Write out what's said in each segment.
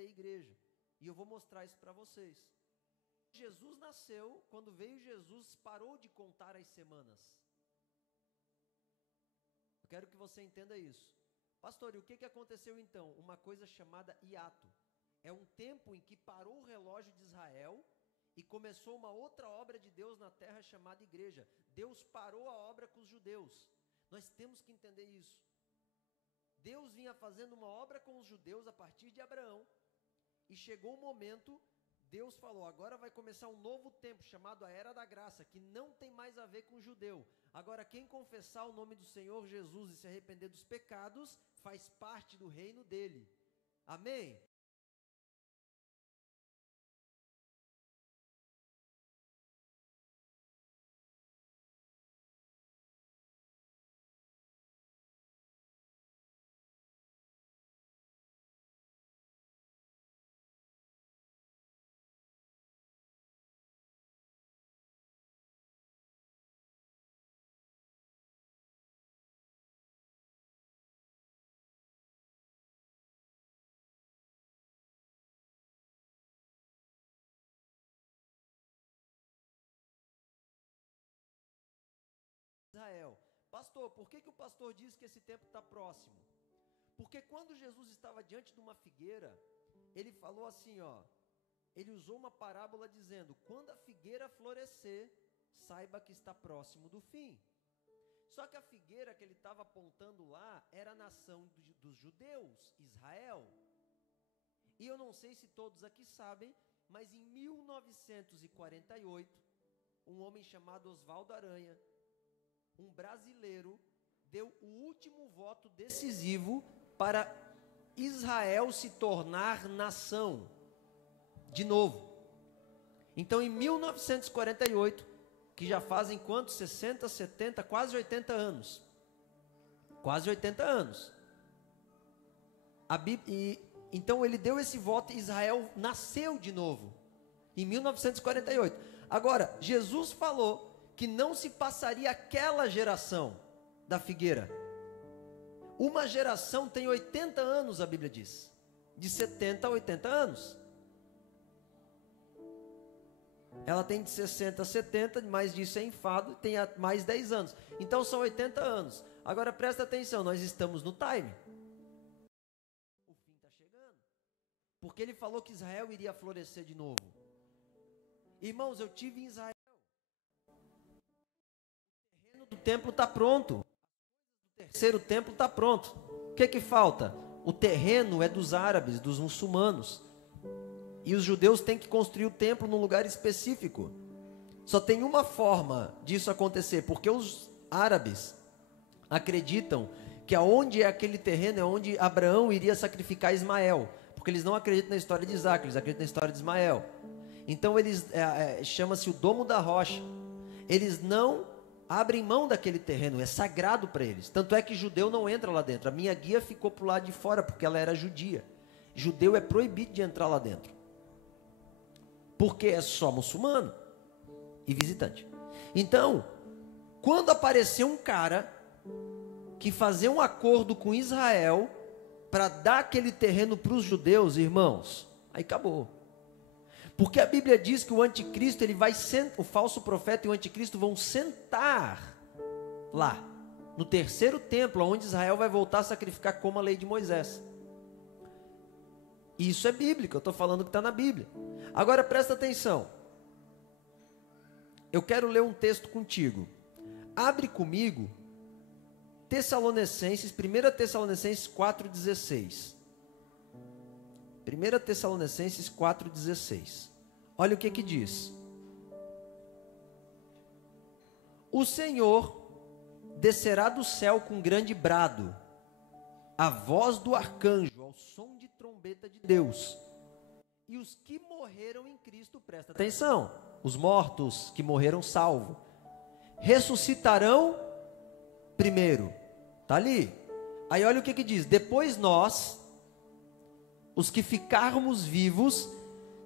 conceber a igreja. E eu vou mostrar isso para vocês. Jesus nasceu, quando veio Jesus, parou de contar as semanas. Eu quero que você entenda isso. Pastor, e o que aconteceu então? Uma coisa chamada hiato. É um tempo em que parou o relógio de Israel e começou uma outra obra de Deus na terra chamada igreja. Deus parou a obra com os judeus. Nós temos que entender isso. Deus vinha fazendo uma obra com os judeus a partir de Abraão. E chegou um momento, Deus falou, agora vai começar um novo tempo chamado a Era da Graça, que não tem mais a ver com o judeu. Agora, quem confessar o nome do Senhor Jesus e se arrepender dos pecados, faz parte do reino dele. Amém? Israel. Pastor, por que o pastor diz que esse tempo está próximo? Porque quando Jesus estava diante de uma figueira, ele falou assim, ó, ele usou uma parábola dizendo, quando a figueira florescer, saiba que está próximo do fim. Só que a figueira que ele estava apontando lá, era a nação dos judeus, Israel. E eu não sei se todos aqui sabem, mas em 1948, um homem chamado Oswaldo Aranha, um brasileiro, deu o último voto decisivo para Israel se tornar nação, de novo. Então, em 1948, que já fazem quantos? 60, 70, quase 80 anos. Quase 80 anos. Então, ele deu esse voto e Israel nasceu de novo, em 1948. Agora, Jesus falou que não se passaria aquela geração da figueira. Uma geração tem 80 anos, a Bíblia diz. De 70 a 80 anos. Ela tem de 60 a 70, mais disso é enfado, tem mais 10 anos. Então são 80 anos. Agora presta atenção, nós estamos no time. O fim está chegando. Porque ele falou que Israel iria florescer de novo. Irmãos, eu tive em Israel. O templo está pronto. O terceiro templo está pronto. O que falta? O terreno é dos árabes, dos muçulmanos. E os judeus têm que construir o templo num lugar específico. Só tem uma forma disso acontecer, porque os árabes acreditam que aonde é aquele terreno é onde Abraão iria sacrificar Ismael. Porque eles não acreditam na história de Isaac, eles acreditam na história de Ismael. Então eles chama-se o Domo da Rocha. Eles não abrem mão daquele terreno, é sagrado para eles. Tanto é que judeu não entra lá dentro. A minha guia ficou para o lado de fora, porque ela era judia. Judeu é proibido de entrar lá dentro, porque é só muçulmano e visitante. Então, quando apareceu um cara que fazia um acordo com Israel para dar aquele terreno para os judeus, irmãos, aí acabou. Porque a Bíblia diz que o anticristo, o falso profeta e o anticristo vão sentar lá, no terceiro templo, onde Israel vai voltar a sacrificar como a lei de Moisés. Isso é bíblico, eu estou falando que está na Bíblia. Agora presta atenção. Eu quero ler um texto contigo. Abre comigo, Tessalonicenses, 1 Tessalonicenses 4,16. 1 Tessalonicenses 4,16. Olha o que diz. O Senhor descerá do céu com grande brado, a voz do arcanjo, ao som de trombeta de Deus. E os que morreram em Cristo, presta atenção, os mortos que morreram salvo, ressuscitarão primeiro. Está ali. Aí olha o que diz. Depois nós, os que ficarmos vivos,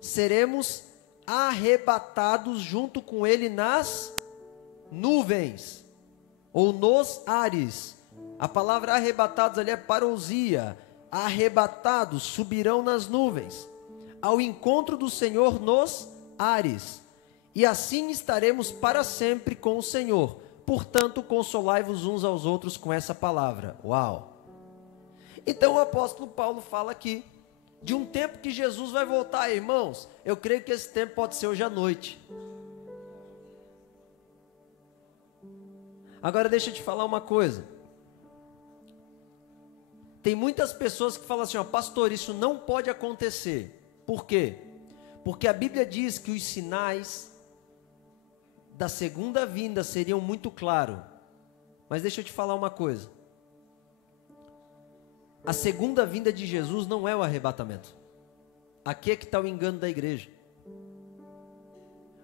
seremos arrebatados junto com ele nas nuvens, ou nos ares. A palavra arrebatados ali é parousia. arrebatados, subirão nas nuvens, ao encontro do Senhor nos ares, e assim estaremos para sempre com o Senhor. Portanto, consolai-vos uns aos outros com essa palavra. Uau! Então o apóstolo Paulo fala aqui de um tempo que Jesus vai voltar, irmãos. Eu creio que esse tempo pode ser hoje à noite. Agora deixa eu te falar uma coisa. Tem muitas pessoas que falam assim, ó, pastor, isso não pode acontecer. Por quê? Porque a Bíblia diz que os sinais da segunda vinda seriam muito claros. Mas deixa eu te falar uma coisa. A segunda vinda de Jesus não é o arrebatamento. Aqui é que está o engano da igreja.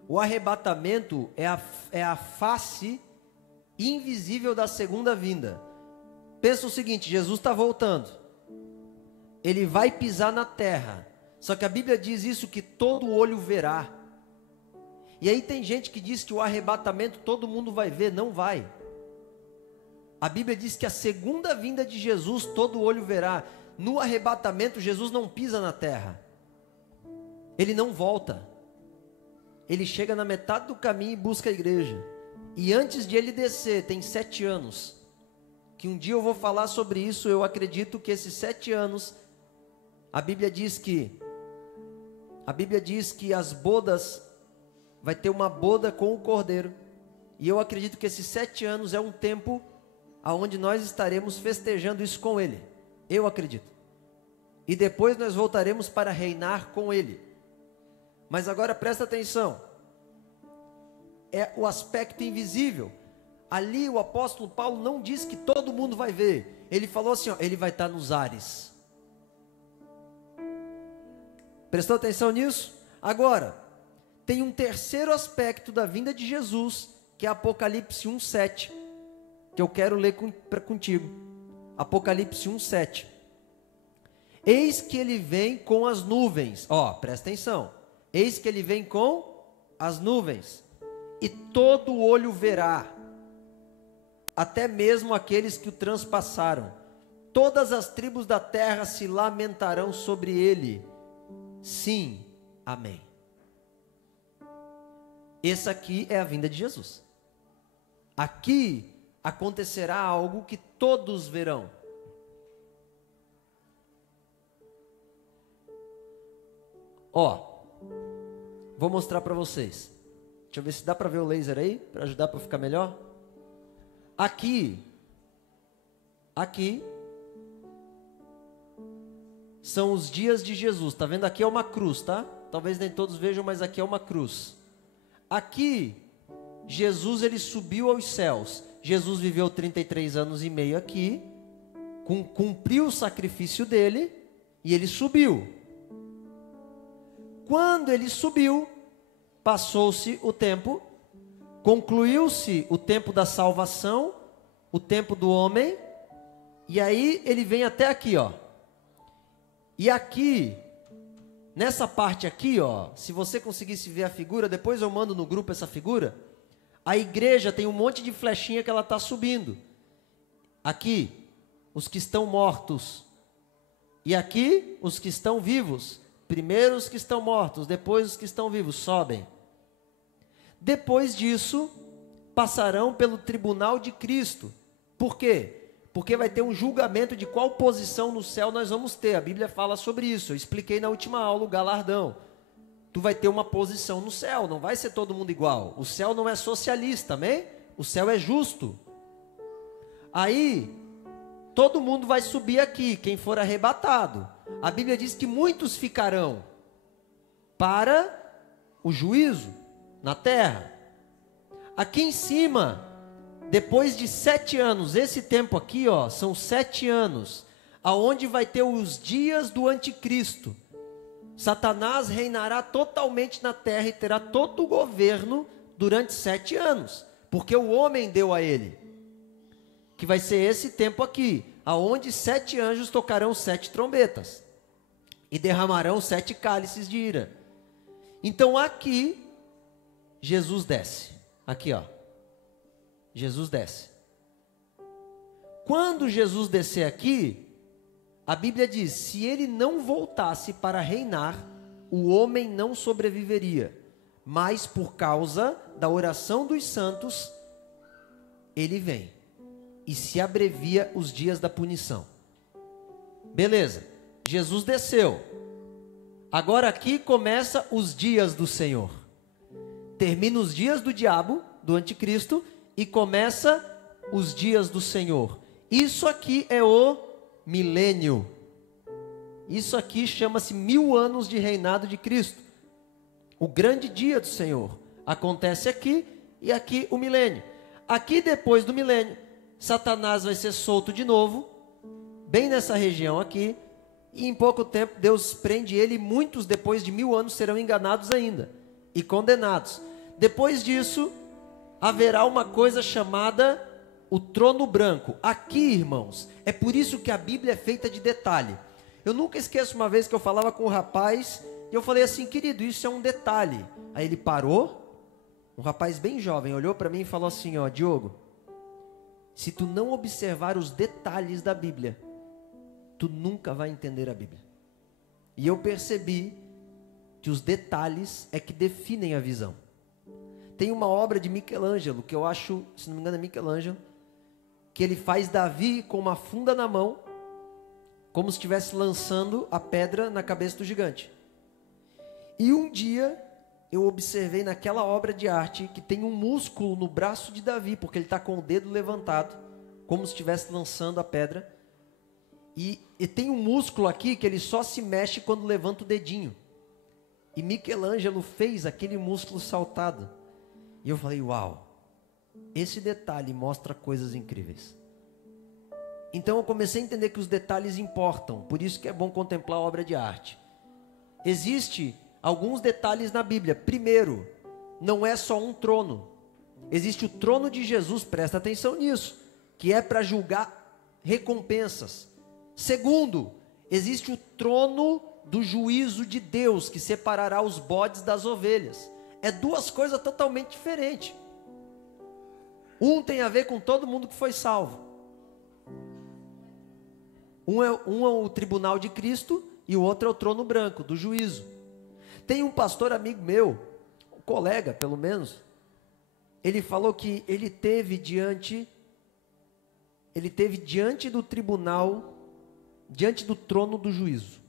O arrebatamento é a face invisível da segunda vinda. Pensa o seguinte, Jesus está voltando. Ele vai pisar na terra. Só que a Bíblia diz isso, que todo olho verá. E aí tem gente que diz que o arrebatamento todo mundo vai ver. Não vai. A Bíblia diz que a segunda vinda de Jesus todo olho verá. No arrebatamento Jesus não pisa na terra. Ele não volta. Ele chega na metade do caminho e busca a igreja. E antes de ele descer, tem 7 anos. Que um dia eu vou falar sobre isso. Eu acredito que esses 7 anos, a Bíblia diz que as bodas, vai ter uma boda com o Cordeiro. E eu acredito que esses 7 anos é um tempo aonde nós estaremos festejando isso com Ele. Eu acredito. E depois nós voltaremos para reinar com Ele. Mas agora presta atenção. É o aspecto invisível. Ali o apóstolo Paulo não diz que todo mundo vai ver. Ele falou assim, ó, ele vai estar nos ares. Prestou atenção nisso? Agora, tem um terceiro aspecto da vinda de Jesus, que é Apocalipse 1:7, que eu quero ler contigo. Apocalipse 1:7. Eis que ele vem com as nuvens. Ó, presta atenção. Eis que ele vem com as nuvens, e todo olho verá, até mesmo aqueles que o transpassaram. Todas as tribos da terra se lamentarão sobre ele. Sim, amém. Essa aqui é a vinda de Jesus. Aqui acontecerá algo que todos verão. Ó, vou mostrar para vocês. Deixa eu ver se dá para ver o laser aí, para ajudar para ficar melhor. Aqui são os dias de Jesus. Tá vendo? Aqui é uma cruz, tá? Talvez nem todos vejam, mas aqui é uma cruz. Aqui, Jesus, ele subiu aos céus. Jesus viveu 33 anos e meio aqui, cumpriu o sacrifício dele, e ele subiu. Quando ele subiu, passou-se o tempo, concluiu-se o tempo da salvação, o tempo do homem, e aí ele vem até aqui, ó. E aqui, nessa parte aqui, ó, se você conseguisse ver a figura, depois eu mando no grupo essa figura. A igreja tem um monte de flechinha que ela está subindo. Aqui, os que estão mortos. E aqui, os que estão vivos. Primeiro os que estão mortos, depois os que estão vivos, sobem. Depois disso, passarão pelo tribunal de Cristo. Por quê? Porque vai ter um julgamento de qual posição no céu nós vamos ter. A Bíblia fala sobre isso. Eu expliquei na última aula o galardão. Tu vai ter uma posição no céu, não vai ser todo mundo igual. O céu não é socialista, amém? O céu é justo. Aí, todo mundo vai subir aqui, quem for arrebatado. A Bíblia diz que muitos ficarão para o juízo na terra. Aqui em cima, depois de 7 anos, esse tempo aqui, ó, são 7 anos, aonde vai ter os dias do anticristo. Satanás reinará totalmente na terra e terá todo o governo durante 7 anos, porque o homem deu a ele, que vai ser esse tempo aqui, aonde 7 anjos tocarão 7 trombetas, e derramarão 7 cálices de ira. Então aqui, Jesus desce, aqui ó, Jesus desce. Quando Jesus descer aqui, a Bíblia diz: se ele não voltasse para reinar, o homem não sobreviveria, mas por causa da oração dos santos, ele vem e se abrevia os dias da punição. Beleza, Jesus desceu. Agora aqui começa os dias do Senhor. Termina os dias do diabo, do anticristo, e começa os dias do Senhor. Isso aqui é o milênio. Isso aqui chama-se 1000 anos de reinado de Cristo. O grande dia do Senhor acontece aqui, e aqui o milênio. Aqui, depois do milênio, Satanás vai ser solto de novo, bem nessa região aqui, e em pouco tempo Deus prende ele, e muitos depois de 1000 anos serão enganados ainda e condenados. Depois disso, haverá uma coisa chamada o trono branco. Aqui, irmãos, é por isso que a Bíblia é feita de detalhe. Eu nunca esqueço uma vez que eu falava com um rapaz, e eu falei assim: querido, isso é um detalhe. Aí ele parou, um rapaz bem jovem, olhou para mim e falou assim: ó, Diogo, se tu não observar os detalhes da Bíblia, tu nunca vai entender a Bíblia. E eu percebi que os detalhes é que definem a visão. Tem uma obra de Michelangelo, que eu acho, se não me engano é Michelangelo, que ele faz Davi com uma funda na mão, como se estivesse lançando a pedra na cabeça do gigante. E um dia eu observei naquela obra de arte que tem um músculo no braço de Davi, porque ele está com o dedo levantado, como se estivesse lançando a pedra. E tem um músculo aqui que ele só se mexe quando levanta o dedinho. E Michelangelo fez aquele músculo saltado. E eu falei: uau, esse detalhe mostra coisas incríveis. Então eu comecei a entender que os detalhes importam. Por isso que é bom contemplar a obra de arte. Existe alguns detalhes na Bíblia. Primeiro, não é só um trono. Existe o trono de Jesus, presta atenção nisso, que é para julgar recompensas. Segundo, existe o trono do juízo de Deus, que separará os bodes das ovelhas. É duas coisas totalmente diferentes. Um tem a ver com todo mundo que foi salvo. Um é o tribunal de Cristo e o outro é o trono branco, do juízo. Tem um pastor amigo meu, um colega pelo menos, ele falou que ele teve diante do tribunal, diante do trono do juízo.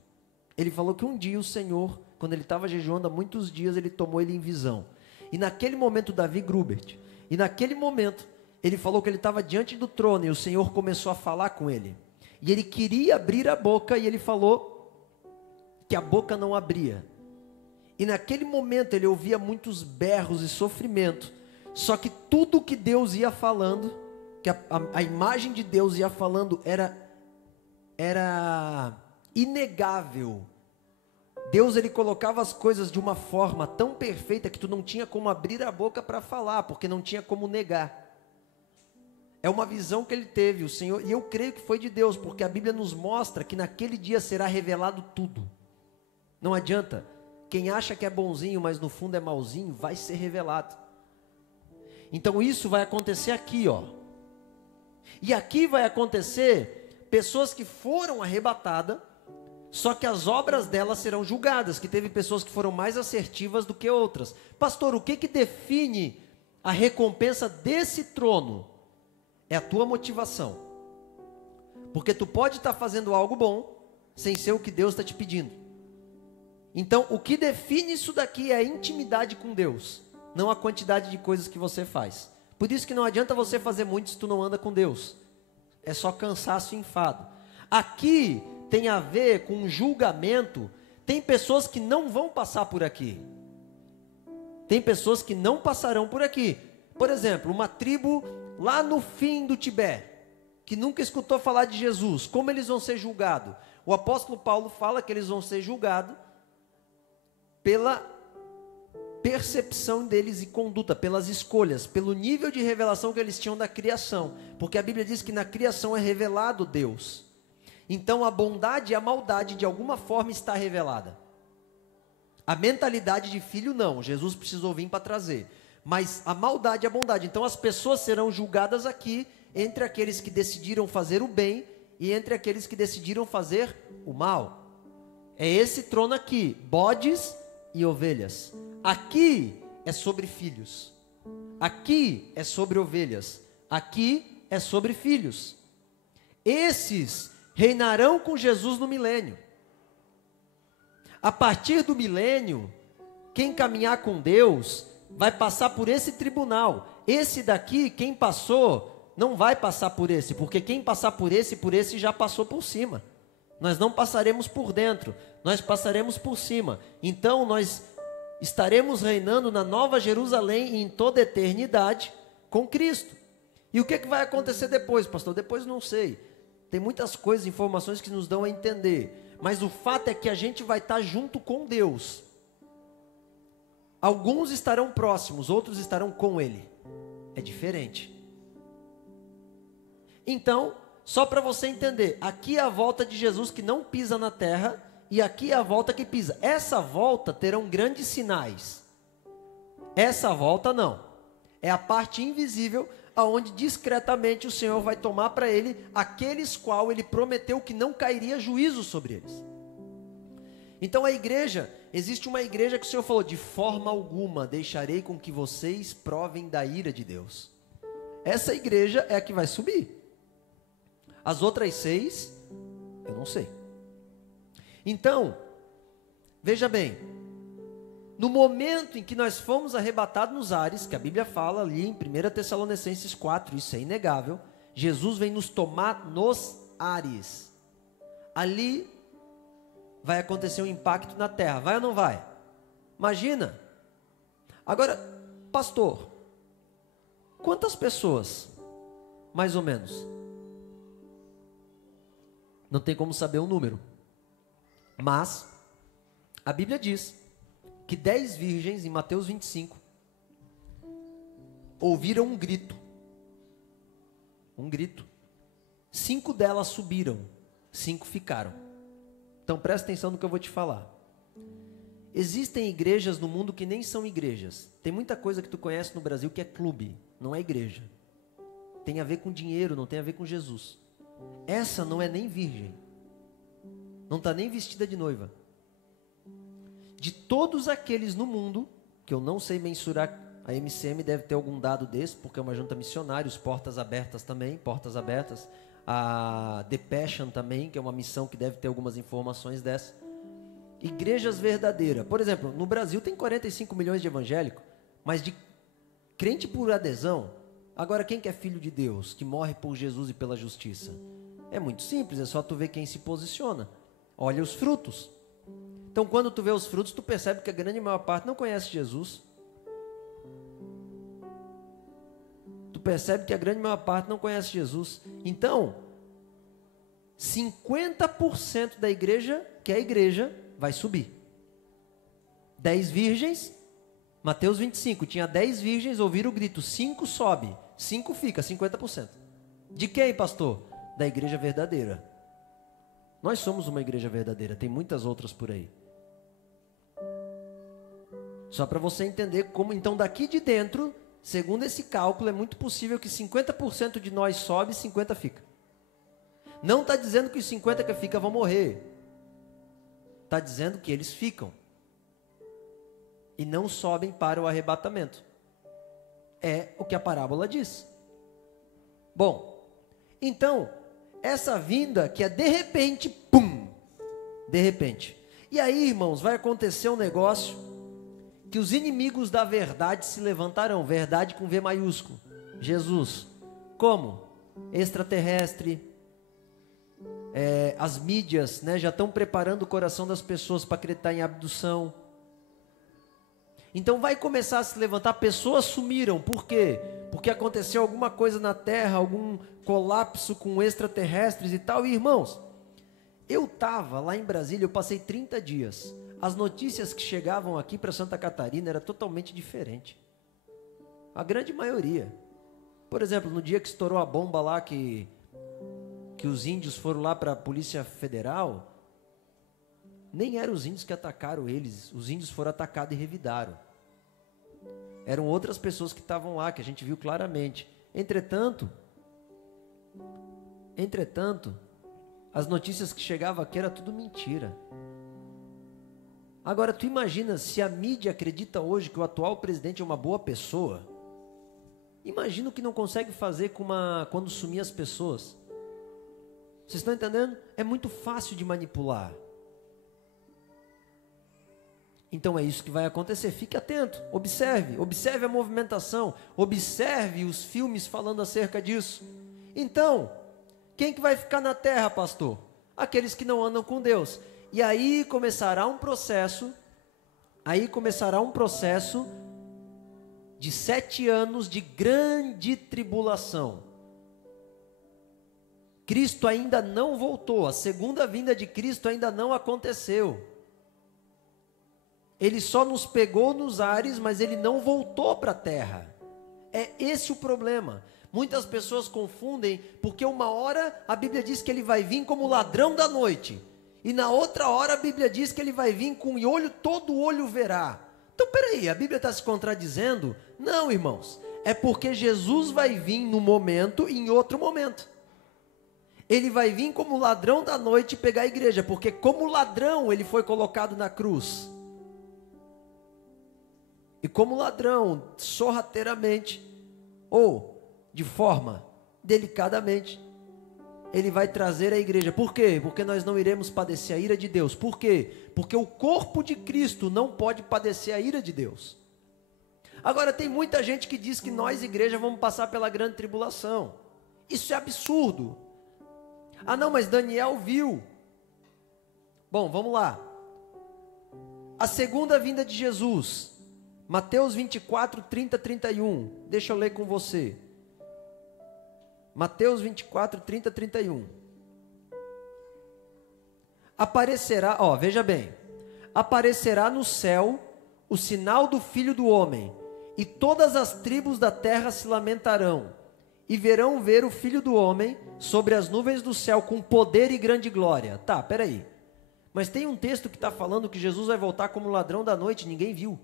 Ele falou que um dia o Senhor, quando ele estava jejuando há muitos dias, ele tomou ele em visão. E naquele momento, Davi Grubert, e naquele momento, ele falou que ele estava diante do trono e o Senhor começou a falar com ele. E ele queria abrir a boca e ele falou que a boca não abria. E naquele momento ele ouvia muitos berros e sofrimento. Só que tudo que Deus ia falando, que a imagem de Deus ia falando era inegável. Deus, ele colocava as coisas de uma forma tão perfeita que tu não tinha como abrir a boca para falar, porque não tinha como negar. É uma visão que ele teve, o Senhor, e eu creio que foi de Deus, porque a Bíblia nos mostra que naquele dia será revelado tudo. Não adianta, quem acha que é bonzinho, mas no fundo é malzinho, vai ser revelado. Então isso vai acontecer aqui, ó. E aqui vai acontecer pessoas que foram arrebatadas, só que as obras delas serão julgadas, que teve pessoas que foram mais assertivas do que outras. Pastor, o que define a recompensa desse trono? É a tua motivação. Porque tu pode estar fazendo algo bom, sem ser o que Deus está te pedindo. Então, o que define isso daqui é a intimidade com Deus, não a quantidade de coisas que você faz. Por isso que não adianta você fazer muito se tu não anda com Deus. É só cansaço e enfado. Aqui tem a ver com julgamento. Tem pessoas que não vão passar por aqui. Tem pessoas que não passarão por aqui. Por exemplo, uma tribo lá no fim do Tibete, que nunca escutou falar de Jesus, como eles vão ser julgados? O apóstolo Paulo fala que eles vão ser julgados pela percepção deles e conduta, pelas escolhas, pelo nível de revelação que eles tinham da criação, porque a Bíblia diz que na criação é revelado Deus. Então a bondade e a maldade de alguma forma está revelada. A mentalidade de filho não, Jesus precisou vir para trazer, mas a maldade e a bondade. Então as pessoas serão julgadas aqui entre aqueles que decidiram fazer o bem e entre aqueles que decidiram fazer o mal. É esse trono aqui, bodes e ovelhas. Aqui é sobre filhos. Aqui é sobre ovelhas. Aqui é sobre filhos. Esses reinarão com Jesus no milênio. A partir do milênio, quem caminhar com Deus vai passar por esse tribunal. Esse daqui, quem passou, não vai passar por esse, porque quem passar por esse já passou por cima. Nós não passaremos por dentro, nós passaremos por cima. Então nós estaremos reinando na Nova Jerusalém em toda a eternidade com Cristo. E o que vai acontecer depois, pastor? Depois não sei. Tem muitas coisas, informações que nos dão a entender. Mas o fato é que a gente vai estar junto com Deus. Alguns estarão próximos, outros estarão com Ele. É diferente. Então, só para você entender, aqui é a volta de Jesus que não pisa na terra, e aqui é a volta que pisa. Essa volta terão grandes sinais. Essa volta não. É a parte invisível, aonde discretamente o Senhor vai tomar para Ele aqueles qual Ele prometeu que não cairia juízo sobre eles. Então a igreja, existe uma igreja que o Senhor falou, de forma alguma deixarei com que vocês provem da ira de Deus. Essa igreja é a que vai subir. As outras 6, eu não sei. Então, veja bem, no momento em que nós fomos arrebatados nos ares, que a Bíblia fala ali em 1 Tessalonicenses 4, isso é inegável, Jesus vem nos tomar nos ares. Ali vai acontecer um impacto na terra, vai ou não vai? Imagina. Agora, pastor, quantas pessoas, mais ou menos? Não tem como saber o número. Mas, a Bíblia diz que 10 virgens, em Mateus 25, ouviram um grito. Um grito. 5 delas subiram, 5 ficaram. Então presta atenção no que eu vou te falar. Existem igrejas no mundo que nem são igrejas. Tem muita coisa que tu conhece no Brasil que é clube, não é igreja. Tem a ver com dinheiro, não tem a ver com Jesus. Essa não é nem virgem. Não está nem vestida de noiva. De todos aqueles no mundo, que eu não sei mensurar, a MCM deve ter algum dado desse, porque é uma junta missionária, os Portas Abertas também, Portas Abertas, a The Passion também, que é uma missão que deve ter algumas informações dessa. Igrejas verdadeiras. Por exemplo, no Brasil tem 45 milhões de evangélicos, mas de crente por adesão. Agora, quem que é filho de Deus, que morre por Jesus e pela justiça? É muito simples, é só tu ver quem se posiciona. Olha os frutos. Então, quando tu vê os frutos, tu percebe que a grande maior parte não conhece Jesus. Tu percebe que a grande maior parte não conhece Jesus. Então, 50% da igreja, que é a igreja, vai subir. 10 virgens, Mateus 25, tinha 10 virgens, ouviram o grito, 5 sobe, 5 fica, 50%. De quem, pastor? Da igreja verdadeira. Nós somos uma igreja verdadeira, tem muitas outras por aí. Só para você entender como, então, daqui de dentro, segundo esse cálculo, é muito possível que 50% de nós sobe e 50% fica. Não está dizendo que os 50% que ficam vão morrer. Está dizendo que eles ficam. E não sobem para o arrebatamento. É o que a parábola diz. Bom, então, essa vinda que é de repente, pum, de repente. E aí, irmãos, vai acontecer um negócio que os inimigos da verdade se levantarão. Verdade com V maiúsculo. Jesus. Como? Extraterrestre. As mídias, né, já estão preparando o coração das pessoas para acreditar em abdução. Então vai começar a se levantar. Pessoas sumiram. Por quê? Porque aconteceu alguma coisa na Terra, algum colapso com extraterrestres e tal. E irmãos, eu estava lá em Brasília, eu passei 30 dias. As notícias que chegavam aqui para Santa Catarina era totalmente diferente. A grande maioria. Por exemplo, no dia que estourou a bomba lá, que os índios foram lá para a Polícia Federal, nem eram os índios que atacaram eles. Os índios foram atacados e revidaram. Eram outras pessoas que estavam lá, que a gente viu claramente. Entretanto, As notícias que chegavam aqui era tudo mentira. Agora, tu imagina se a mídia acredita hoje que o atual presidente é uma boa pessoa. Imagina o que não consegue fazer quando sumir as pessoas. Vocês estão entendendo? É muito fácil de manipular. Então é isso que vai acontecer. Fique atento, observe a movimentação, observe os filmes falando acerca disso. Então, quem que vai ficar na terra, pastor? Aqueles que não andam com Deus. E aí começará um processo, de 7 anos de grande tribulação. Cristo ainda não voltou, a segunda vinda de Cristo ainda não aconteceu. Ele só nos pegou nos ares, mas ele não voltou para a terra. É esse o problema. Muitas pessoas confundem, porque uma hora a Bíblia diz que ele vai vir como ladrão da noite. E na outra hora a Bíblia diz que ele vai vir com todo olho verá. Então peraí, a Bíblia está se contradizendo? Não, irmãos. É porque Jesus vai vir num momento e em outro momento. Ele vai vir como ladrão da noite e pegar a igreja, porque como ladrão ele foi colocado na cruz. E como ladrão, sorrateiramente, ou de forma delicadamente, ele vai trazer a igreja. Por quê? Porque nós não iremos padecer a ira de Deus. Por quê? Porque o corpo de Cristo não pode padecer a ira de Deus. Agora tem muita gente que diz que nós, igreja, vamos passar pela grande tribulação. Isso é absurdo. Ah não, mas Daniel viu. Bom, vamos lá. A segunda vinda de Jesus, Mateus 24, 30, 31. Deixa eu ler com você. Mateus 24, 30, 31. Aparecerá, veja bem. Aparecerá no céu o sinal do Filho do Homem, e todas as tribos da terra se lamentarão, e verão ver o Filho do Homem sobre as nuvens do céu com poder e grande glória. Tá, peraí. Mas tem um texto que está falando que Jesus vai voltar como ladrão da noite, ninguém viu.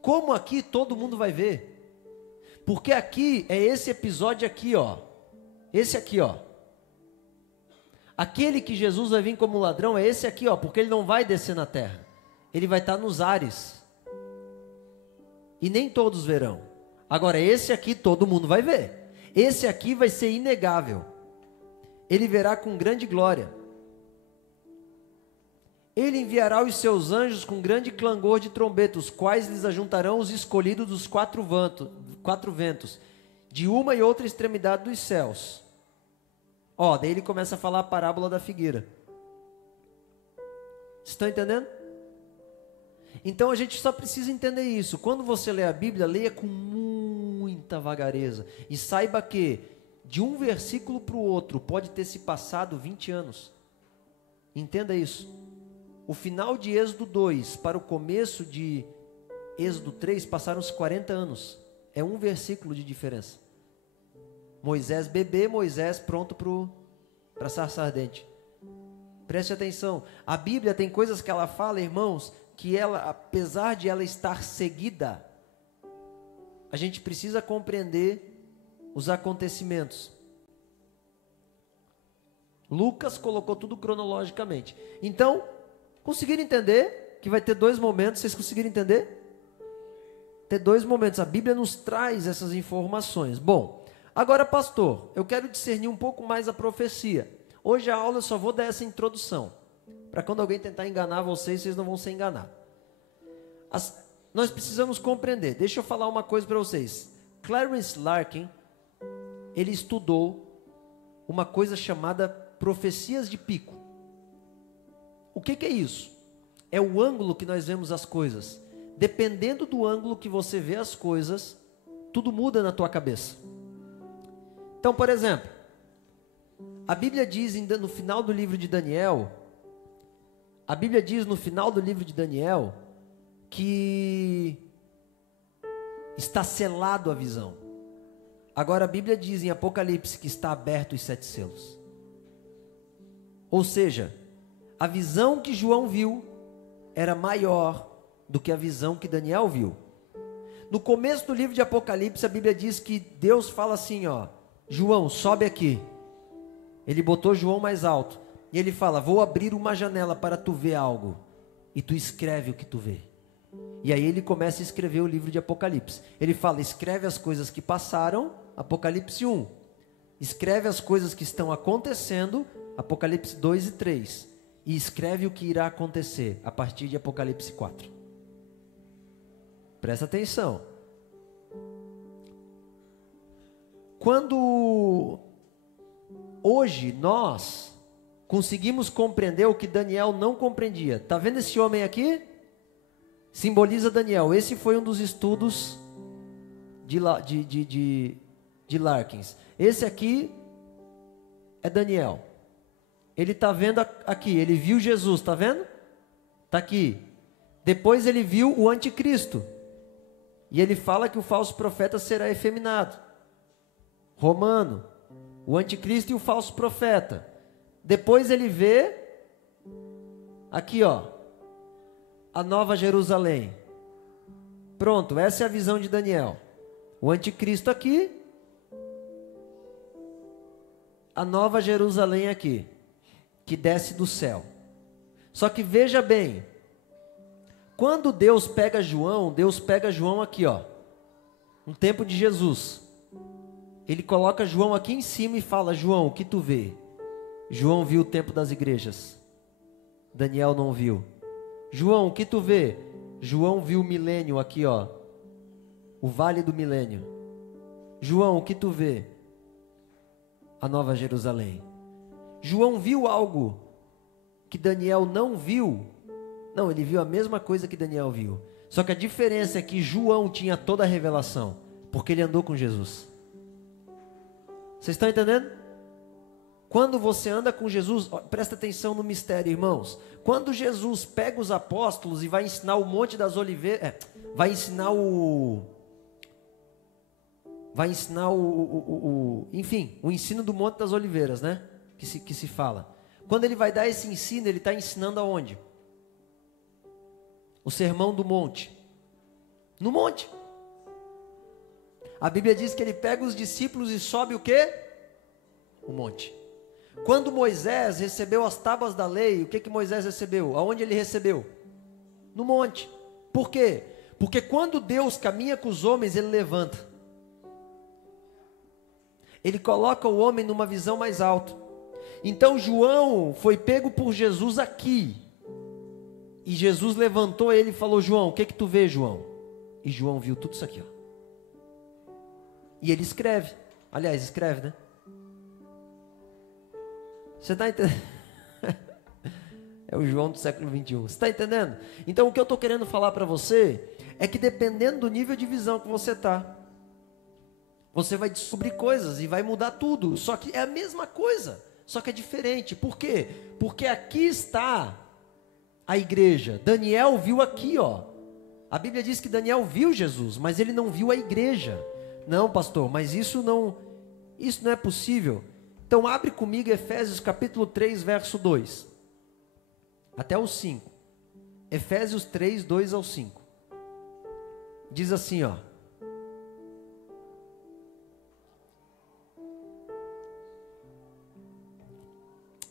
Como aqui todo mundo vai ver? Porque aqui é esse episódio aqui, esse aqui, aquele que Jesus vai vir como ladrão é esse aqui, porque ele não vai descer na terra, ele vai estar nos ares, e nem todos verão. Agora esse aqui todo mundo vai ver, esse aqui vai ser inegável, ele verá com grande glória. Ele enviará os seus anjos com grande clangor de trombeta, os quais lhes ajuntarão os escolhidos dos quatro ventos, de uma e outra extremidade dos céus. Daí ele começa a falar a parábola da figueira. Vocês estão entendendo? Então a gente só precisa entender isso. Quando você lê a Bíblia, leia com muita vagareza. E saiba que de um versículo para o outro pode ter se passado 20 anos. Entenda isso. O final de Êxodo 2 para o começo de Êxodo 3 passaram-se 40 anos. É um versículo de diferença. Moisés bebê, Moisés pronto para a sarça ardente. Preste atenção. A Bíblia tem coisas que ela fala, irmãos, que ela, apesar de ela estar seguida, a gente precisa compreender os acontecimentos. Lucas colocou tudo cronologicamente. Então, conseguiram entender que vai ter 2 momentos? Vocês conseguiram entender? Ter 2 momentos. A Bíblia nos traz essas informações. Bom, agora, pastor, eu quero discernir um pouco mais a profecia. Hoje a aula eu só vou dar essa introdução, para quando alguém tentar enganar vocês, vocês não vão ser enganados. Nós precisamos compreender. Deixa eu falar uma coisa para vocês. Clarence Larkin, ele estudou uma coisa chamada profecias de pico. O que é isso? É o ângulo que nós vemos as coisas. Dependendo do ângulo que você vê as coisas, tudo muda na tua cabeça. Então, por exemplo, a Bíblia diz no final do livro de Daniel, que está selado a visão. Agora a Bíblia diz em Apocalipse que está aberto os 7 selos. Ou seja, a visão que João viu era maior do que a visão que Daniel viu. No começo do livro de Apocalipse, a Bíblia diz que Deus fala assim, João, sobe aqui. Ele botou João mais alto. E ele fala: vou abrir uma janela para tu ver algo, e tu escreve o que tu vê. E aí ele começa a escrever o livro de Apocalipse. Ele fala: escreve as coisas que passaram, Apocalipse 1. Escreve as coisas que estão acontecendo, Apocalipse 2 e 3. E escreve o que irá acontecer a partir de Apocalipse 4. Presta atenção. Quando hoje nós conseguimos compreender o que Daniel não compreendia. Está vendo esse homem aqui? Simboliza Daniel. Esse foi um dos estudos de Larkins. Esse aqui é Daniel. Ele está vendo aqui, ele viu Jesus, está vendo? Está aqui. Depois ele viu o anticristo. E ele fala que o falso profeta será efeminado. Romano. O anticristo e o falso profeta. Depois ele vê, aqui ó, a Nova Jerusalém. Pronto, essa é a visão de Daniel. O anticristo aqui, a Nova Jerusalém aqui, que desce do céu. Só que veja bem, quando Deus pega João aqui ó, no tempo de Jesus. Ele coloca João aqui em cima e fala: João, o que tu vê? João viu o tempo das igrejas. Daniel não viu. João, o que tu vê? João viu o milênio aqui, ó. O vale do milênio. João, o que tu vê? A Nova Jerusalém. João viu algo que Daniel não viu. Não, ele viu a mesma coisa que Daniel viu. Só que a diferença é que João tinha toda a revelação, porque ele andou com Jesus. Vocês estão entendendo? Quando você anda com Jesus, presta atenção no mistério, irmãos. Quando Jesus pega os apóstolos e vai ensinar o Monte das Oliveiras, vai ensinar enfim, o ensino do Monte das Oliveiras, né? Que se fala. Quando ele vai dar esse ensino, ele está ensinando aonde? O Sermão do Monte. No monte. A Bíblia diz que ele pega os discípulos e sobe o quê? O monte. Quando Moisés recebeu as tábuas da lei, o que Moisés recebeu? Aonde ele recebeu? No monte. Por quê? Porque quando Deus caminha com os homens, ele levanta. Ele coloca o homem numa visão mais alta. Então João foi pego por Jesus aqui. E Jesus levantou ele e falou: João, o que tu vê, João? E João viu tudo isso aqui, ó. E ele escreve. Aliás, escreve, né? Você está entendendo? É o João do século 21. Você está entendendo? Então o que eu estou querendo falar para você é que dependendo do nível de visão que você está, você vai descobrir coisas e vai mudar tudo. Só que é a mesma coisa, só que é diferente. Por quê? Porque aqui está a igreja. Daniel viu aqui, ó. A Bíblia diz que Daniel viu Jesus, mas ele não viu a igreja. Não, pastor, mas isso não é possível. Então abre comigo Efésios capítulo 3, verso 2. Até o 5. Efésios 3, 2 ao 5. Diz assim, ó.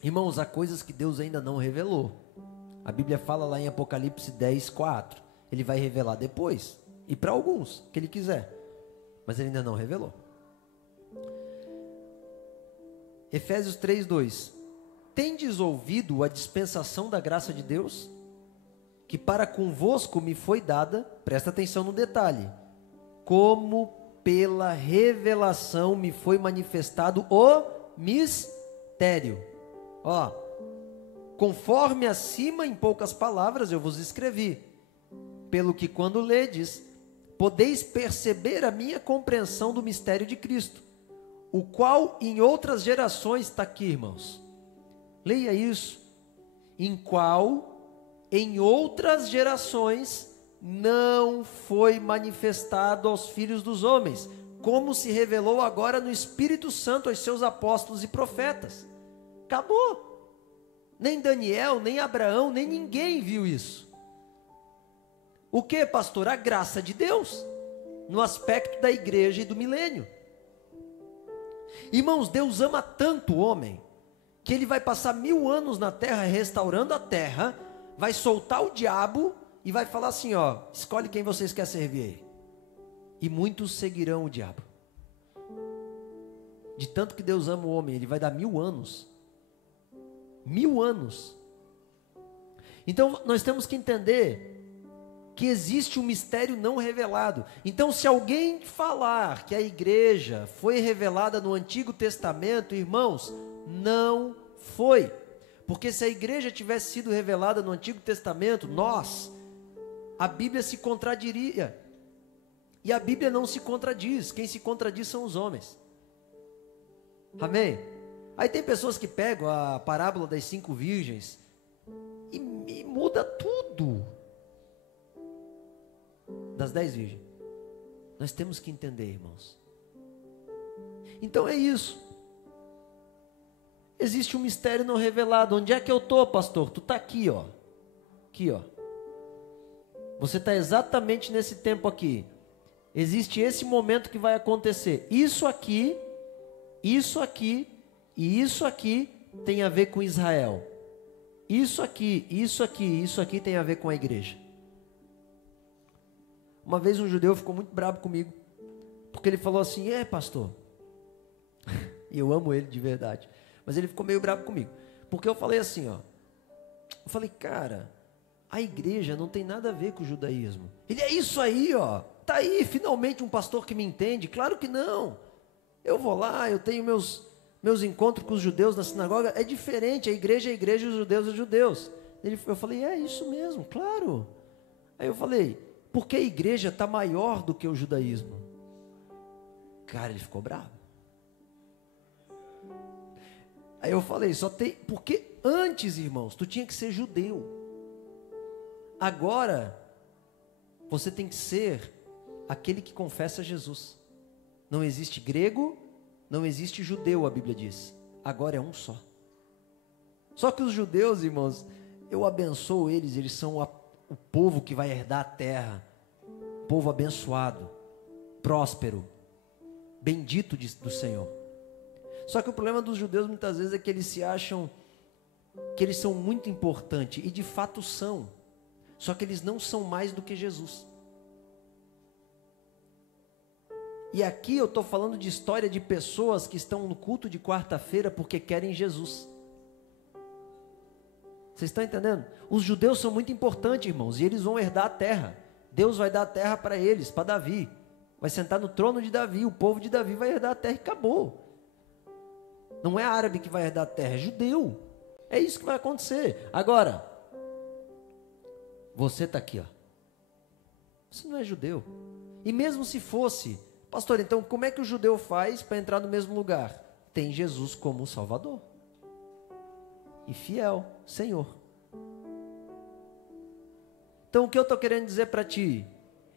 Irmãos, há coisas que Deus ainda não revelou. A Bíblia fala lá em Apocalipse 10, 4. Ele vai revelar depois. E para alguns, que ele quiser. Mas ele ainda não revelou. Efésios 3, 2. Tendes ouvido a dispensação da graça de Deus? Que para convosco me foi dada, presta atenção no detalhe, como pela revelação me foi manifestado o mistério. Ó, conforme acima em poucas palavras eu vos escrevi, pelo que quando ledes, podeis perceber a minha compreensão do mistério de Cristo, o qual em outras gerações, está aqui, irmãos, leia isso, em qual em outras gerações não foi manifestado aos filhos dos homens, como se revelou agora no Espírito Santo aos seus apóstolos e profetas. Acabou. Nem Daniel, nem Abraão, nem ninguém viu isso. O que, pastor? A graça de Deus, no aspecto da igreja e do milênio. Irmãos, Deus ama tanto o homem, que ele vai passar 1000 anos na terra, restaurando a terra, vai soltar o diabo e vai falar assim, ó, escolhe quem vocês querem servir aí. E muitos seguirão o diabo. De tanto que Deus ama o homem, ele vai dar 1000 anos. 1000 anos. Então nós temos que entender que existe um mistério não revelado. Então, se alguém falar que a igreja foi revelada no Antigo Testamento, irmãos, não foi. Porque se a igreja tivesse sido revelada no Antigo Testamento, a Bíblia se contradiria. E a Bíblia não se contradiz. Quem se contradiz são os homens. Amém? Aí tem pessoas que pegam a parábola das 5 virgens e muda tudo. Das 10 virgens. Nós temos que entender, irmãos. Então é isso. Existe um mistério não revelado. Onde é que eu estou, pastor? Tu está aqui, ó. Aqui, ó. Você está exatamente nesse tempo aqui. Existe esse momento que vai acontecer. Isso aqui e isso aqui tem a ver com Israel. Isso aqui tem a ver com a igreja. Uma vez um judeu ficou muito bravo comigo, porque ele falou assim, pastor, e eu amo ele de verdade, mas ele ficou meio bravo comigo, porque eu falei assim, ó, eu falei, cara, a igreja não tem nada a ver com o judaísmo. Ele, é isso aí, ó, tá aí, finalmente um pastor que me entende. Claro que não, eu vou lá, eu tenho meus encontros com os judeus na sinagoga, é diferente, a igreja é a igreja, os judeus é os judeus. Eu falei, é isso mesmo, claro. Aí eu falei, porque a igreja está maior do que o judaísmo. Cara, ele ficou bravo. Aí eu falei, porque antes, irmãos, tu tinha que ser judeu. Agora, você tem que ser aquele que confessa Jesus. Não existe grego, não existe judeu, a Bíblia diz. Agora é um só. Só que os judeus, irmãos, eu abençoo eles, eles são o povo que vai herdar a terra, povo abençoado, próspero, bendito do Senhor. Só que o problema dos judeus muitas vezes é que eles se acham que eles são muito importantes, e de fato são, só que eles não são mais do que Jesus. E aqui eu estou falando de história de pessoas que estão no culto de quarta-feira porque querem Jesus. Vocês estão entendendo? Os judeus são muito importantes, irmãos, e eles vão herdar a terra. Deus vai dar a terra para eles, para Davi. Vai sentar no trono de Davi, o povo de Davi vai herdar a terra e acabou. Não é árabe que vai herdar a terra, é judeu. É isso que vai acontecer. Agora, você está aqui, ó. Você não é judeu. E mesmo se fosse, pastor, então como é que o judeu faz para entrar no mesmo lugar? Tem Jesus como Salvador. E fiel, Senhor. Então o que eu estou querendo dizer para ti?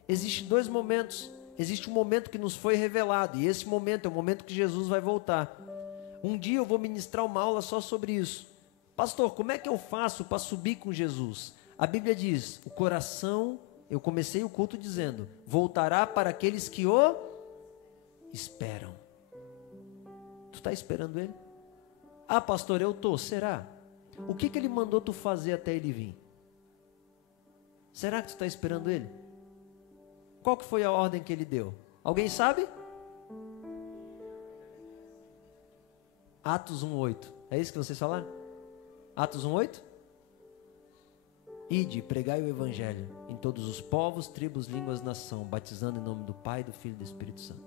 Existem 2 momentos. Existe um momento que nos foi revelado, e esse momento é o momento que Jesus vai voltar. Um dia eu vou ministrar uma aula só sobre isso. Pastor, como é que eu faço para subir com Jesus? A Bíblia diz, o coração, eu comecei o culto dizendo, voltará para aqueles que o esperam. Tu está esperando ele? Ah, pastor, eu estou, será? O que ele mandou tu fazer até ele vir? Será que tu está esperando ele? Qual que foi a ordem que ele deu? Alguém sabe? Atos 1:8. É isso que vocês falaram? Atos 1:8? Ide, pregai o evangelho em todos os povos, tribos, línguas, nação, batizando em nome do Pai, do Filho e do Espírito Santo.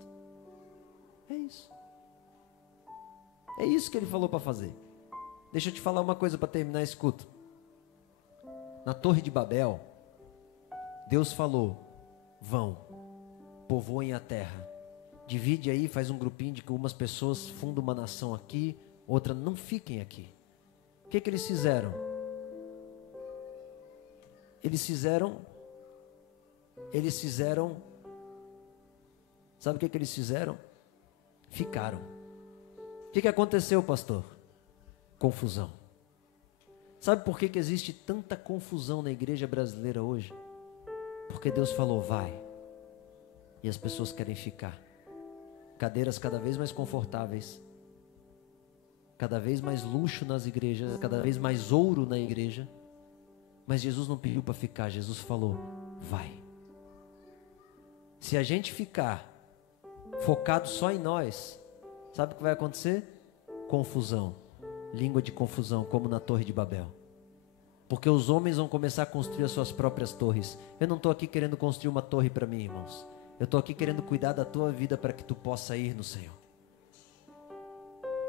É isso. É isso que ele falou para fazer. Deixa eu te falar uma coisa para terminar esse culto. Na Torre de Babel, Deus falou, vão, povoem a terra. Divide aí, faz um grupinho de que umas pessoas fundam uma nação aqui, outra não fiquem aqui. O que eles fizeram? Eles fizeram, sabe o que eles fizeram? Ficaram. O que aconteceu, pastor? Confusão. Sabe por que existe tanta confusão na igreja brasileira hoje? Porque Deus falou, vai. E as pessoas querem ficar. Cadeiras cada vez mais confortáveis. cada vez mais luxo nas igrejas, cada vez mais ouro na igreja. Mas Jesus não pediu para ficar, Jesus falou, vai. Se a gente ficar focado só em nós, sabe o que vai acontecer? Confusão, língua de confusão, como na Torre de Babel. Porque os homens vão começar a construir as suas próprias torres. Eu não estou aqui querendo construir uma torre para mim, irmãos. Eu estou aqui querendo cuidar da tua vida para que tu possa ir no Senhor.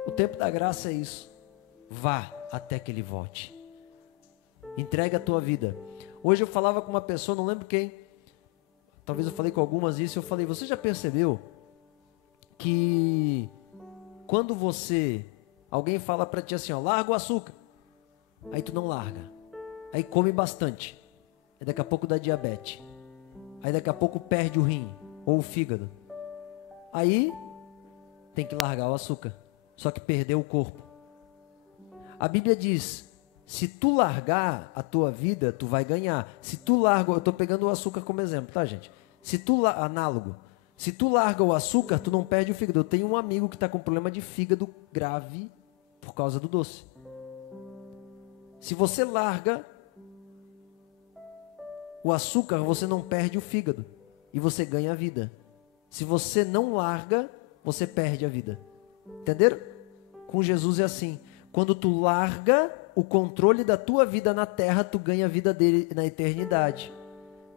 O tempo da graça é isso. Vá até que Ele volte. Entrega a tua vida. Hoje eu falava com uma pessoa, não lembro quem. Talvez eu falei com algumas isso. Eu falei, você já percebeu que quando alguém fala para ti assim, ó, larga o açúcar. Aí tu não larga. Aí come bastante. Aí daqui a pouco dá diabetes. Aí daqui a pouco perde o rim ou o fígado. Aí tem que largar o açúcar. Só que perdeu o corpo. A Bíblia diz, se tu largar a tua vida, tu vai ganhar. Se tu larga, eu estou pegando o açúcar como exemplo, tá, gente? Análogo. Se tu larga o açúcar, tu não perde o fígado. Eu tenho um amigo que está com problema de fígado grave por causa do doce. Se você larga o açúcar, você não perde o fígado e você ganha a vida. Se você não larga, você perde a vida. Entenderam? Com Jesus é assim. Quando tu larga o controle da tua vida na terra, tu ganha a vida dele na eternidade.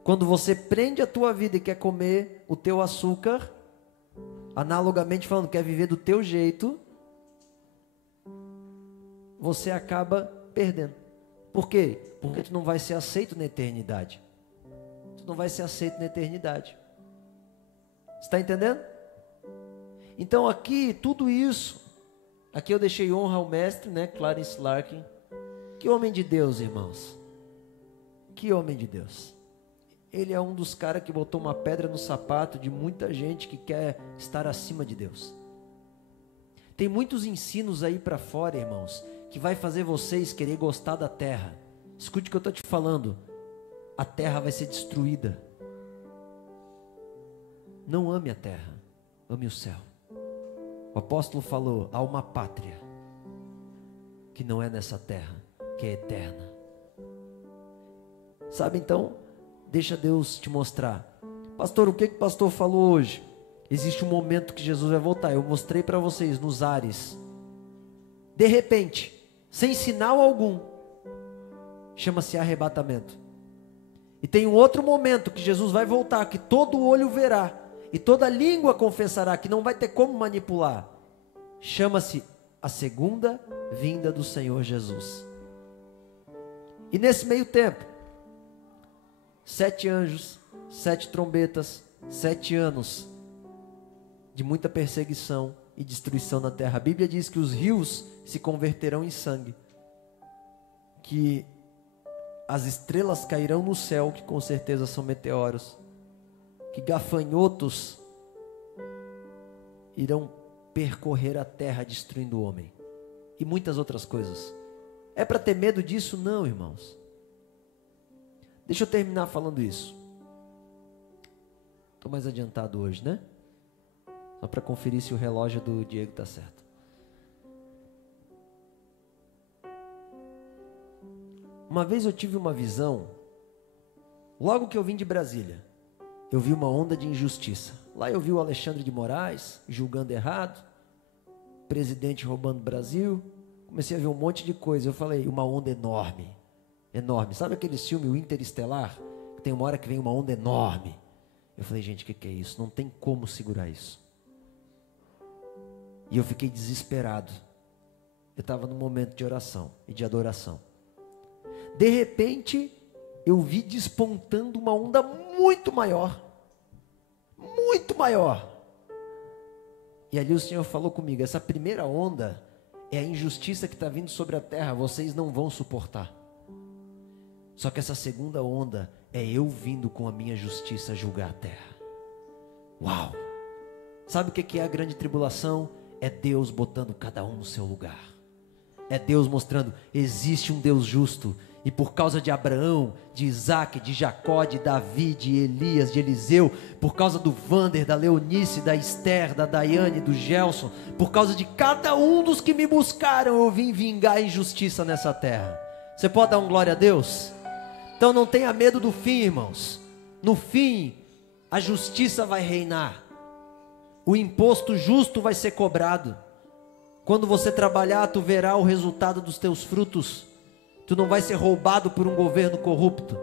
Quando você prende a tua vida e quer comer o teu açúcar, analogamente falando, quer viver do teu jeito, você acaba perdendo. Por quê? Porque tu não vai ser aceito na eternidade. Tu não vai ser aceito na eternidade. Você está entendendo? Então aqui, tudo isso, aqui eu deixei honra ao mestre, né, Clarence Larkin. Que homem de Deus, irmãos. Que homem de Deus. Ele é um dos caras que botou uma pedra no sapato de muita gente que quer estar acima de Deus. Tem muitos ensinos aí para fora, irmãos, que vai fazer vocês querer gostar da terra. Escute o que eu estou te falando. A terra vai ser destruída. Não ame a terra, ame o céu. O apóstolo falou, há uma pátria que não é nessa terra, que é eterna. Sabe, então, deixa Deus te mostrar. Pastor, o que o pastor falou hoje? Existe um momento que Jesus vai voltar. Eu mostrei para vocês nos ares. De repente, sem sinal algum, chama-se arrebatamento. E tem um outro momento que Jesus vai voltar, que todo olho verá e toda língua confessará, que não vai ter como manipular. Chama-se a segunda vinda do Senhor Jesus. E nesse meio tempo, 7 anjos, 7 trombetas, 7 anos de muita perseguição e destruição na terra. A Bíblia diz que os rios se converterão em sangue, que as estrelas cairão no céu, que com certeza são meteoros, que gafanhotos irão percorrer a terra destruindo o homem, e muitas outras coisas. É para ter medo disso? Não, irmãos. Deixa eu terminar falando isso. Estou mais adiantado hoje, né? Só para conferir se o relógio do Diego está certo. Uma vez eu tive uma visão, logo que eu vim de Brasília, eu vi uma onda de injustiça. Lá eu vi o Alexandre de Moraes julgando errado, presidente roubando o Brasil, comecei a ver um monte de coisa. Eu falei, uma onda enorme, enorme. Sabe aquele filme, o Interestelar? Que tem uma hora que vem uma onda enorme. Eu falei, gente, o que é isso? Não tem como segurar isso. E eu fiquei desesperado. Eu estava num momento de oração e de adoração. De repente, eu vi despontando uma onda muito maior. Muito maior. E ali o Senhor falou comigo, essa primeira onda é a injustiça que está vindo sobre a terra, vocês não vão suportar. Só que essa segunda onda é eu vindo com a minha justiça julgar a terra. Uau! Sabe o que é a grande tribulação? É Deus botando cada um no seu lugar. É Deus mostrando, existe um Deus justo E por causa de Abraão, de Isaac, de Jacó, de Davi, de Elias, de Eliseu, por causa do Vander, da Leonice, da Esther, da Daiane, do Gelson, por causa de cada um dos que me buscaram, eu vim vingar a injustiça nessa terra. Você pode dar um glória a Deus? Então não tenha medo do fim, irmãos. No fim, a justiça vai reinar. O imposto justo vai ser cobrado. Quando você trabalhar, tu verá o resultado dos teus frutos. Tu não vai ser roubado por um governo corrupto.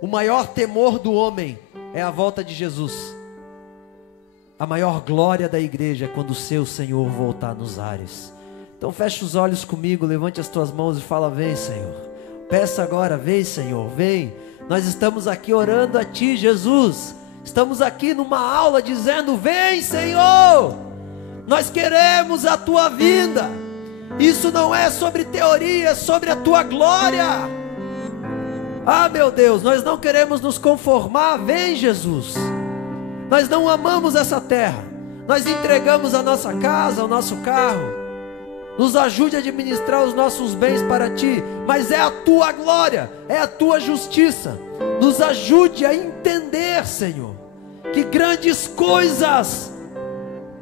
O maior temor do homem é a volta de Jesus. A maior glória da igreja é quando o seu Senhor voltar nos ares. Então feche os olhos comigo, levante as tuas mãos e fala: vem, Senhor. Peça agora: vem, Senhor, vem. Nós estamos aqui orando a Ti, Jesus. Estamos aqui numa aula dizendo: vem, Senhor. Nós queremos a Tua vinda. Isso não é sobre teoria, é sobre a Tua glória. Ah, meu Deus, nós não queremos nos conformar. Vem, Jesus. Nós não amamos essa terra. Nós entregamos a nossa casa, o nosso carro. Nos ajude a administrar os nossos bens para Ti. Mas é a Tua glória, é a Tua justiça. Nos ajude a entender, Senhor, que grandes coisas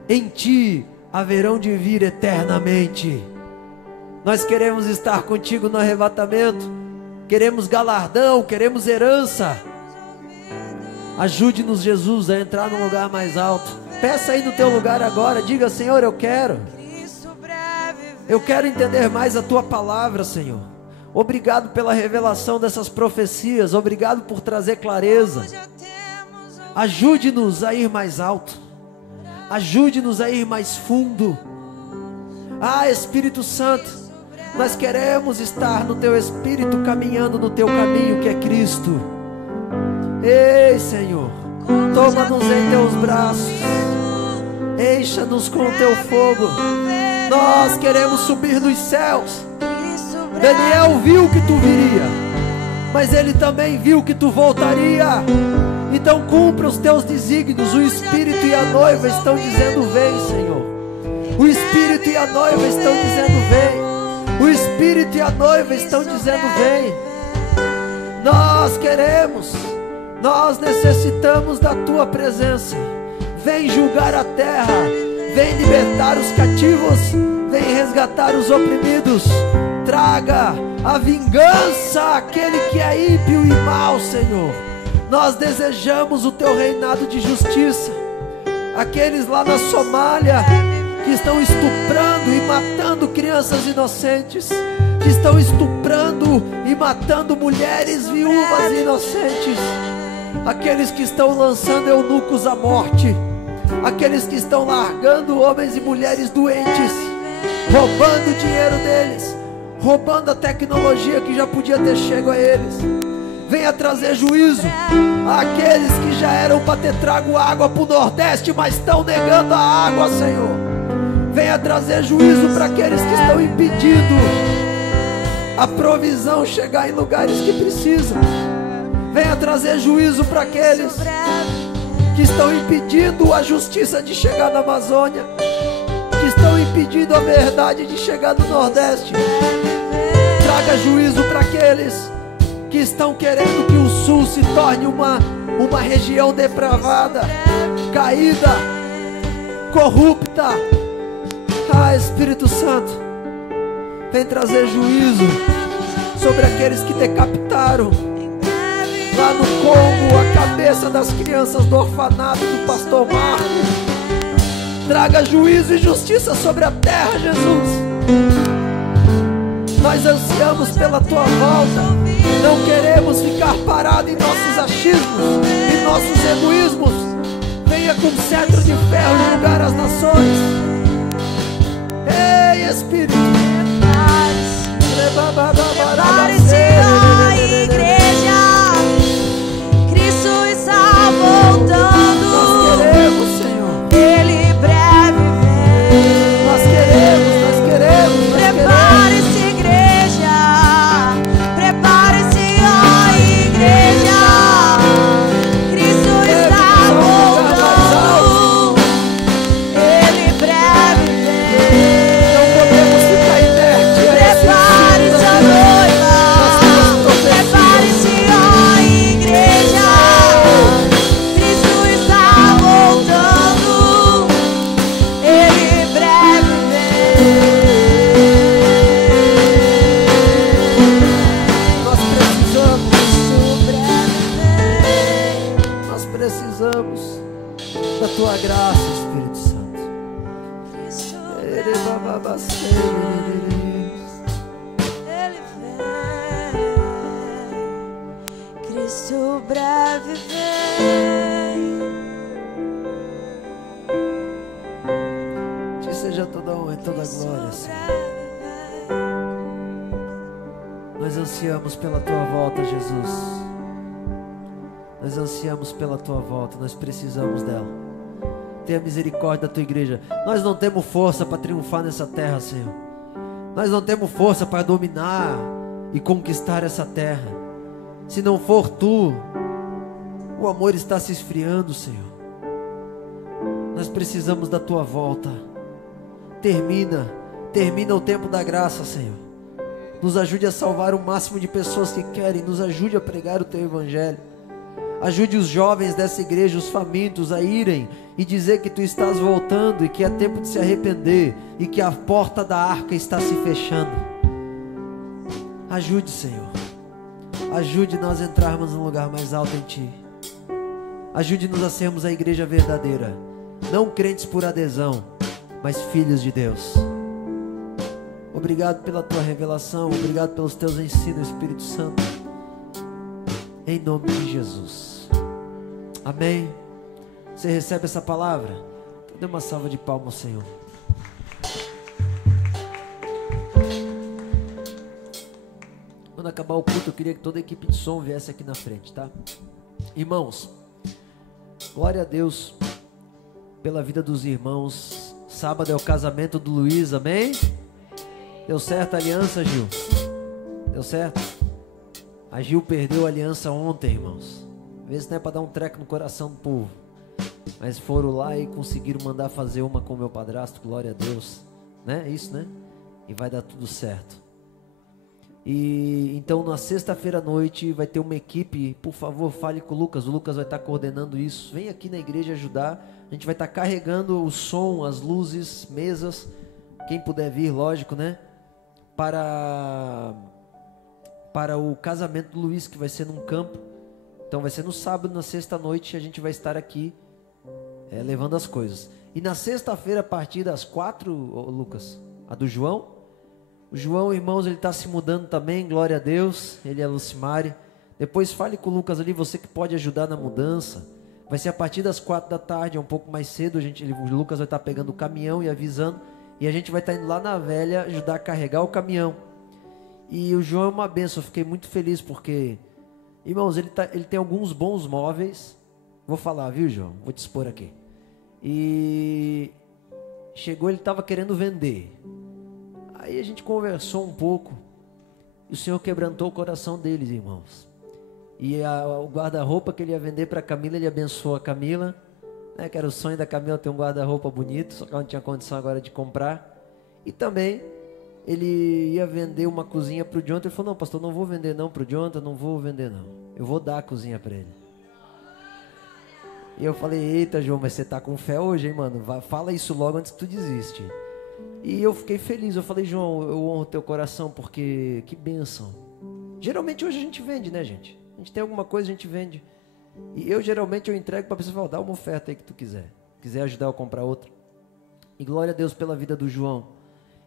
em Ti haverão de vir eternamente. Nós queremos estar contigo no arrebatamento. Queremos galardão, queremos herança. Ajude-nos, Jesus, a entrar num lugar mais alto. Peça aí no teu lugar agora. Diga: Senhor, eu quero entender mais a Tua palavra, Senhor. Obrigado pela revelação dessas profecias. Obrigado por trazer clareza. Ajude-nos a ir mais alto. Ajude-nos a ir mais fundo. Ah, Espírito Santo, nós queremos estar no Teu Espírito, caminhando no Teu caminho, que é Cristo. Ei, Senhor, toma-nos em Teus braços, encha-nos com o Teu fogo. Nós queremos subir nos céus. Daniel viu que Tu viria, mas ele também viu que Tu voltaria. Então cumpra os Teus desígnios. O Espírito e a noiva estão dizendo: vem, Senhor. O Espírito e a noiva estão dizendo: vem. O Espírito e a noiva estão dizendo: vem. Nós queremos, nós necessitamos da Tua presença. Vem julgar a terra, vem libertar os cativos, vem resgatar os oprimidos. Traga a vingança àquele que é ímpio e mau, Senhor. Nós desejamos o Teu reinado de justiça. Aqueles lá na Somália que estão estuprando e matando crianças inocentes, que estão estuprando e matando mulheres viúvas inocentes, aqueles que estão lançando eunucos à morte, aqueles que estão largando homens e mulheres doentes, roubando o dinheiro deles, roubando a tecnologia que já podia ter chego a eles. Venha trazer juízo àqueles que já eram para ter trago água para o Nordeste, mas estão negando a água, Senhor. Venha trazer juízo para aqueles que estão impedindo a provisão chegar em lugares que precisam. Venha trazer juízo para aqueles que estão impedindo a justiça de chegar na Amazônia, que estão impedindo a verdade de chegar no Nordeste. Traga juízo para aqueles que estão querendo que o Sul se torne uma região depravada, caída, corrupta. Ah, Espírito Santo, vem trazer juízo sobre aqueles que decapitaram lá no Congo a cabeça das crianças do orfanato do pastor Marco. Traga juízo e justiça sobre a terra, Jesus. Nós ansiamos pela Tua volta. Não queremos ficar parados em nossos achismos, em nossos egoísmos. Venha com cetro de ferro julgar as nações. Ei, Espírito, prepare-se, ó igreja, Cristo está voltando. Nós queremos, Senhor. Ele breve vem. Nós queremos. Prepare-se, igreja, prepare-se, ó igreja, Cristo está voltando. Ele breve vem. Não podemos ficar inertes. Prepare-se, a noiva. tua graça, Espírito Santo. Cristo Ele breve, Ele vem. Cristo breve vem. Te seja toda honra e toda glória, Senhor. Nós ansiamos pela tua volta, Jesus. Nós ansiamos pela tua volta, nós precisamos dela. Tenha misericórdia da tua igreja. Nós não temos força para triunfar nessa terra, Senhor. Nós não temos força para dominar e conquistar essa terra. Se não for tu, o amor está se esfriando, Senhor. Nós precisamos da tua volta. Termina o tempo da graça, Senhor. Nos ajude a salvar o máximo de pessoas que querem. Nos ajude a pregar o teu evangelho. Ajude os jovens dessa igreja, os famintos, a irem e dizer que tu estás voltando e que é tempo de se arrepender e que a porta da arca está se fechando. Ajude, Senhor. Ajude nós a entrarmos num lugar mais alto em ti. Ajude-nos a sermos a igreja verdadeira, não crentes por adesão, mas filhos de Deus. Obrigado pela tua revelação, obrigado pelos teus ensinos, Espírito Santo. Em nome de Jesus. Amém. Você recebe essa palavra? Então dê uma salva de palmas, Senhor. Quando acabar o culto, eu queria que toda a equipe de som viesse aqui na frente, tá? Irmãos, glória a Deus pela vida dos irmãos. Sábado é o casamento do Luiz, amém? Deu certo a aliança, Gil? Deu certo? A Gil perdeu a aliança ontem, irmãos. Às vezes não é para dar um treco no coração do povo, mas foram lá e conseguiram mandar fazer uma com o meu padrasto, glória a Deus, né? Isso, né? E vai dar tudo certo. E então na sexta-feira à noite vai ter uma equipe. Por favor, fale com o Lucas vai estar coordenando isso. Vem aqui na igreja ajudar. A gente vai estar carregando o som, as luzes, mesas, quem puder vir, lógico, né? Para o casamento do Luiz, que vai ser num campo. Então vai ser no sábado, na sexta-noite, a gente vai estar aqui levando as coisas. E na sexta-feira, a partir das 4, Lucas, a do João. O João, irmãos, ele está se mudando também, glória a Deus. Ele é a Lucimari. Depois fale com o Lucas ali, você que pode ajudar na mudança. Vai ser a partir das 4 da tarde, é um pouco mais cedo. O Lucas vai estar pegando o caminhão e avisando. E a gente vai estar indo lá na Velha ajudar a carregar o caminhão. E o João é uma benção, eu fiquei muito feliz porque, irmãos, ele tem alguns bons móveis. Vou falar, viu, João? Vou te expor aqui. E chegou, ele estava querendo vender. Aí a gente conversou um pouco. E o Senhor quebrantou o coração deles, irmãos. E o guarda-roupa que ele ia vender para a Camila, ele abençoou a Camila, né, que era o sonho da Camila ter um guarda-roupa bonito, só que ela não tinha condição agora de comprar. E também ele ia vender uma cozinha para o Jonathan. Ele falou, não, pastor, não vou vender não para o Jonathan, não vou vender não. Eu vou dar a cozinha para ele. E eu falei, eita, João, mas você tá com fé hoje, hein, mano? Fala isso logo antes que tu desiste. E eu fiquei feliz, eu falei, João, eu honro teu coração, porque que bênção. Geralmente hoje a gente vende, né, gente? A gente tem alguma coisa, a gente vende. E geralmente eu entrego para a pessoa e falo, dá uma oferta aí que tu quiser. Quiser ajudar eu a comprar outra. E glória a Deus pela vida do João.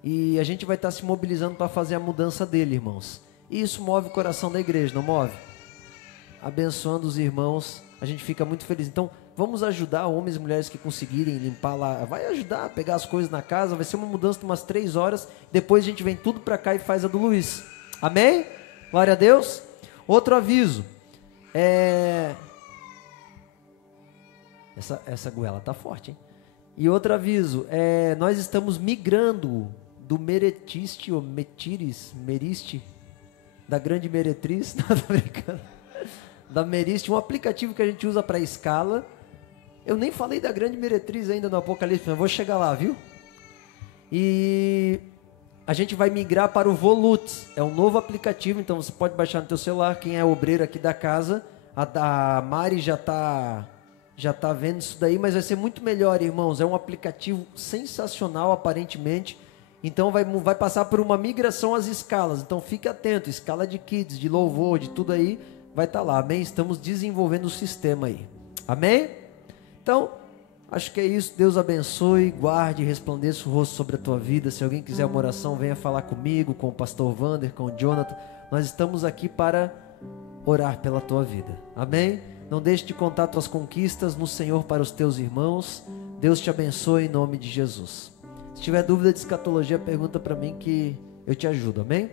E a gente vai estar se mobilizando para fazer a mudança dele, irmãos. E isso move o coração da igreja, não move? Abençoando os irmãos, a gente fica muito feliz. Então, vamos ajudar homens e mulheres que conseguirem limpar lá. Vai ajudar a pegar as coisas na casa. Vai ser uma mudança de umas 3 horas. Depois a gente vem tudo para cá e faz a do Luiz. Amém? Glória a Deus. Outro aviso. Essa goela tá forte, hein? E outro aviso. Nós estamos migrando do Meretiste, ou Meriste, da grande meretriz, não, tô brincando, da Meriste, um aplicativo que a gente usa para escala. Eu nem falei da grande meretriz ainda no Apocalipse, mas vou chegar lá, viu? E a gente vai migrar para o Volutes, é um novo aplicativo, então você pode baixar no teu celular. Quem é obreiro aqui da casa, a Mari já tá vendo isso daí, mas vai ser muito melhor, irmãos. É um aplicativo sensacional, aparentemente. Então vai passar por uma migração às escalas. Então fique atento, escala de kids, de louvor, de tudo aí, vai estar lá, amém? Estamos desenvolvendo o sistema aí, amém? Então, Acho que é isso. Deus abençoe, guarde e resplandeça o rosto sobre a tua vida. Se alguém quiser uma oração, venha falar comigo, com o pastor Wander, com o Jonathan. Nós estamos aqui para orar pela tua vida. Amém? Não deixe de contar tuas conquistas no Senhor para os teus irmãos. Deus te abençoe em nome de Jesus. Se tiver dúvida de escatologia, pergunta para mim que eu te ajudo. Amém?